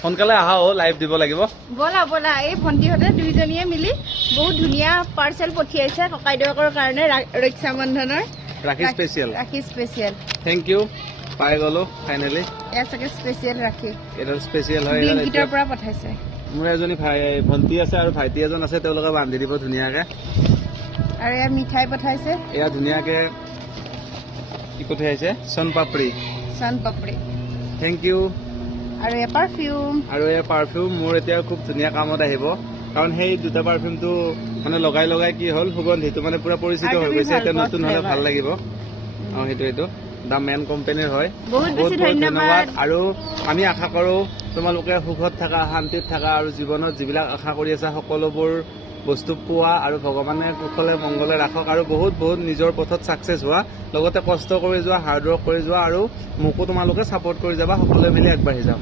সোনকালে আহা ও লাইভ দিব লাগিব বলা বলা এই ভণ্টিহঁতে দুইজনীয়ে মিলি বহুত ধুনীয়া পাৰ্চেল পঠিয়াইছে ককাইদেউকৰ কাৰণে ৰক্ষা বন্ধনৰ ৰাখি স্পেচিয়েল ৰাখি স্পেচিয়েল থেংক ইউ পাই গলো ফাইনেলি এয়া চাগে স্পেচিয়েল ৰাখি এটা স্পেচিয়েল হয় ব্লিংকিটৰ পৰা পঠাইছে মোৰ এজনী ভণ্টি আছে আৰু ভাইটি এজন আছে তেওঁলোকে বান্ধি দিব ধুনীয়াকে আৰু এয়া মিঠাই পঠাইছে এয়া ধুনীয়াকে কি পঠাইছে চন পাপৰি থেংক ইউ আৰু এয়া পাৰফিউম আৰু এই পাৰফিউম মোৰ এতিয়া খুব ধুনীয়া কামত আহিব কাৰণ সেই দুটা পাৰফিউমটো মানে লগাই লগাই কি হ'ল সুগন্ধিটো মানে পুৰা পৰিচিত হৈ গৈছে এতিয়া নতুন হলে ভাল লাগিব সেইটো দা মেন কোম্পানীৰ হয় বহুত বেছি ধন্যবাদ আৰু আমি আশা কৰো তোমালোকে সুখত থাকা শান্তিত থাকা আৰু জীৱনত যিবিলাক আশা কৰি আছা সকলোবোৰ বস্তু পোৱা আৰু ভগৱানে কুশলে মংগলে ৰাখক আৰু বহুত বহুত নিজৰ পথত ছাকচেছ হোৱা লগতে কষ্ট কৰি যোৱা হাৰ্ড ৱৰ্ক কৰি যোৱা আৰু মোকো তোমালোকে ছাপোৰ্ট কৰি যাবা সকলোৱে মিলি আগবাঢ়ি যাম